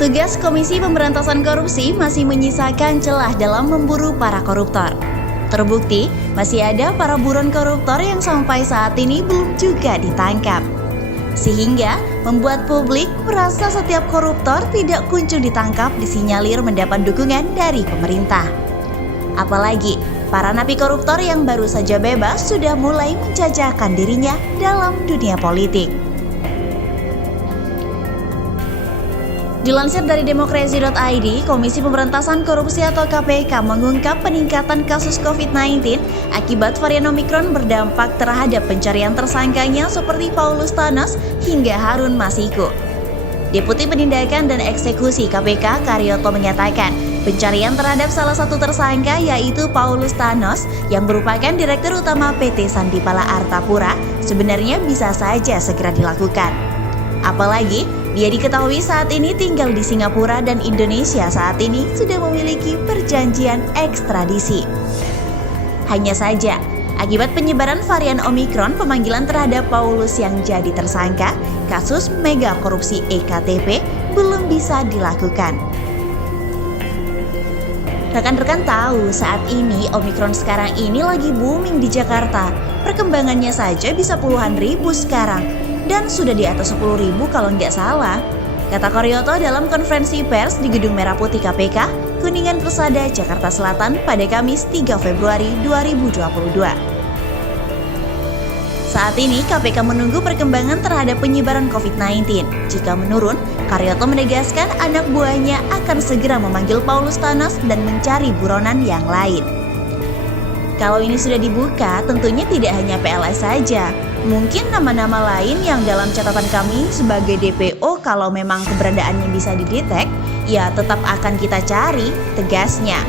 Tugas Komisi Pemberantasan Korupsi masih menyisakan celah dalam memburu para koruptor. Terbukti, masih ada para buron koruptor yang sampai saat ini belum juga ditangkap. Sehingga membuat publik merasa setiap koruptor tidak kunjung ditangkap disinyalir mendapat dukungan dari pemerintah. Apalagi, para napi koruptor yang baru saja bebas sudah mulai menjajakan dirinya dalam dunia politik. Dilansir dari demokrasi.id, Komisi Pemberantasan Korupsi atau KPK mengungkap peningkatan kasus COVID-19 akibat varian Omikron berdampak terhadap pencarian tersangkanya seperti Paulus Thanos hingga Harun Masiku. Deputi Penindakan dan Eksekusi KPK Karyoto menyatakan, pencarian terhadap salah satu tersangka yaitu Paulus Thanos yang merupakan Direktur Utama PT Sandipala Artapura sebenarnya bisa saja segera dilakukan. Apalagi, dia diketahui saat ini tinggal di Singapura dan Indonesia saat ini sudah memiliki perjanjian ekstradisi. Hanya saja, akibat penyebaran varian Omikron, pemanggilan terhadap Paulus yang jadi tersangka kasus mega korupsi EKTP belum bisa dilakukan. Rekan-rekan tahu saat ini Omikron sekarang ini lagi booming di Jakarta. Perkembangannya saja bisa puluhan ribu sekarang. Dan sudah di atas 10.000 kalau nggak salah, kata Karyoto dalam konferensi pers di Gedung Merah Putih KPK, Kuningan Persada, Jakarta Selatan pada Kamis 3 Februari 2022. Saat ini KPK menunggu perkembangan terhadap penyebaran COVID-19. Jika menurun, Karyoto menegaskan anak buahnya akan segera memanggil Paulus Thanos dan mencari buronan yang lain. Kalau ini sudah dibuka, tentunya tidak hanya PLS saja. Mungkin nama-nama lain yang dalam catatan kami sebagai DPO kalau memang keberadaannya bisa didetek, ya tetap akan kita cari, tegasnya.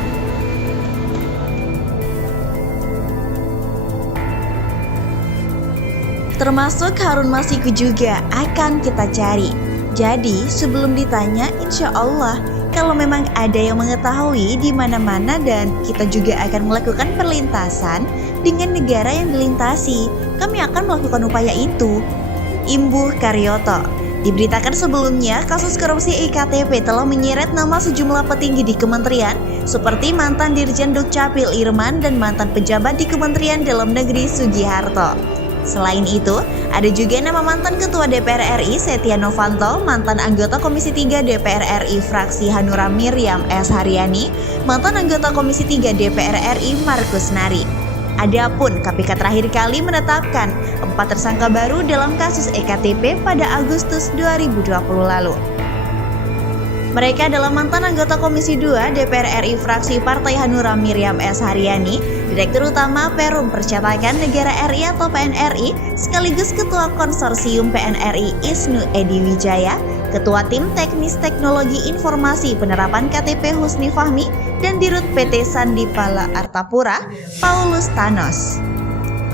Termasuk Harun Masiku juga akan kita cari. Jadi sebelum ditanya, insya Allah kalau memang ada yang mengetahui di mana-mana dan kita juga akan melakukan perlintasan dengan negara yang dilintasi, kami akan melakukan upaya itu. Imbuh Karyoto. Diberitakan sebelumnya, kasus korupsi EKTP telah menyeret nama sejumlah petinggi di kementerian seperti mantan Dirjen Dukcapil Irman dan mantan pejabat di Kementerian Dalam Negeri Sugiharto. Selain itu, ada juga nama mantan Ketua DPR RI Setia Novanto, mantan anggota Komisi 3 DPR RI fraksi Hanura Miriam S. Haryani, mantan anggota Komisi 3 DPR RI Markus Nari. Adapun KPK terakhir kali menetapkan 4 tersangka baru dalam kasus EKTP pada Agustus 2020 lalu. Mereka adalah mantan anggota Komisi 2 DPR RI fraksi Partai Hanura Miriam S. Haryani, Direktur Utama Perum Percetakan Negara RI atau PNRI, sekaligus Ketua Konsorsium PNRI Isnu Edi Wijaya, Ketua Tim Teknis Teknologi Informasi Penerapan KTP Husni Fahmi, dan Dirut PT Sandipala Artapura, Paulus Thanos.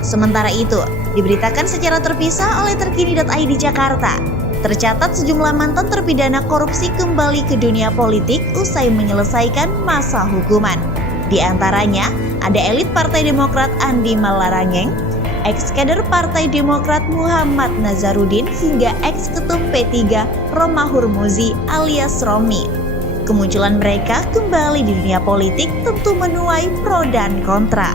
Sementara itu, diberitakan secara terpisah oleh terkini.id Jakarta, tercatat sejumlah mantan terpidana korupsi kembali ke dunia politik usai menyelesaikan masa hukuman. Di antaranya, ada elit Partai Demokrat Andi Malarangeng, ex-kader Partai Demokrat Muhammad Nazarudin, hingga ex-ketum P3 Roma Hurmuzi alias Romi. Kemunculan mereka kembali di dunia politik tentu menuai pro dan kontra.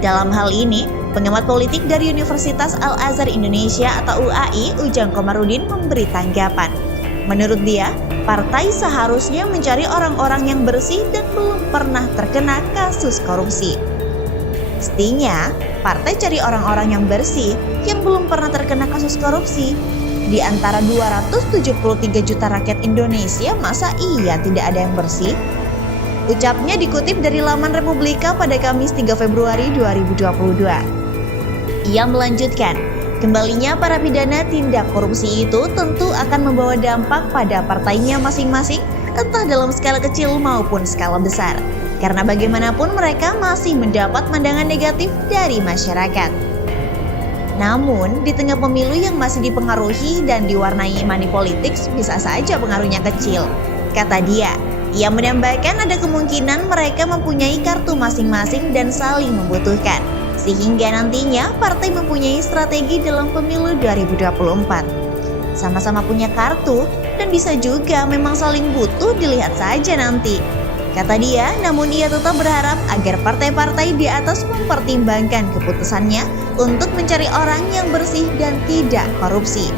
Dalam hal ini, pengamat politik dari Universitas Al-Azhar Indonesia atau UAI, Ujang Komarudin memberi tanggapan. Menurut dia, partai seharusnya mencari orang-orang yang bersih dan belum pernah terkena kasus korupsi. Mestinya, partai cari orang-orang yang bersih yang belum pernah terkena kasus korupsi. Di antara 273 juta rakyat Indonesia, masa iya tidak ada yang bersih? Ucapnya dikutip dari laman Republika pada Kamis 3 Februari 2022. Ia melanjutkan, kembalinya para pidana tindak korupsi itu tentu akan membawa dampak pada partainya masing-masing, entah dalam skala kecil maupun skala besar. Karena bagaimanapun mereka masih mendapat pandangan negatif dari masyarakat. Namun, di tengah pemilu yang masih dipengaruhi dan diwarnai money politics, bisa saja pengaruhnya kecil. Kata dia, ia menambahkan ada kemungkinan mereka mempunyai kartu masing-masing dan saling membutuhkan. Sehingga nantinya partai mempunyai strategi dalam pemilu 2024. sama-sama punya kartu, dan bisa juga memang saling butuh, dilihat saja nanti. Kata dia, namun ia tetap berharap agar partai-partai di atas mempertimbangkan keputusannya untuk mencari orang yang bersih dan tidak korupsi.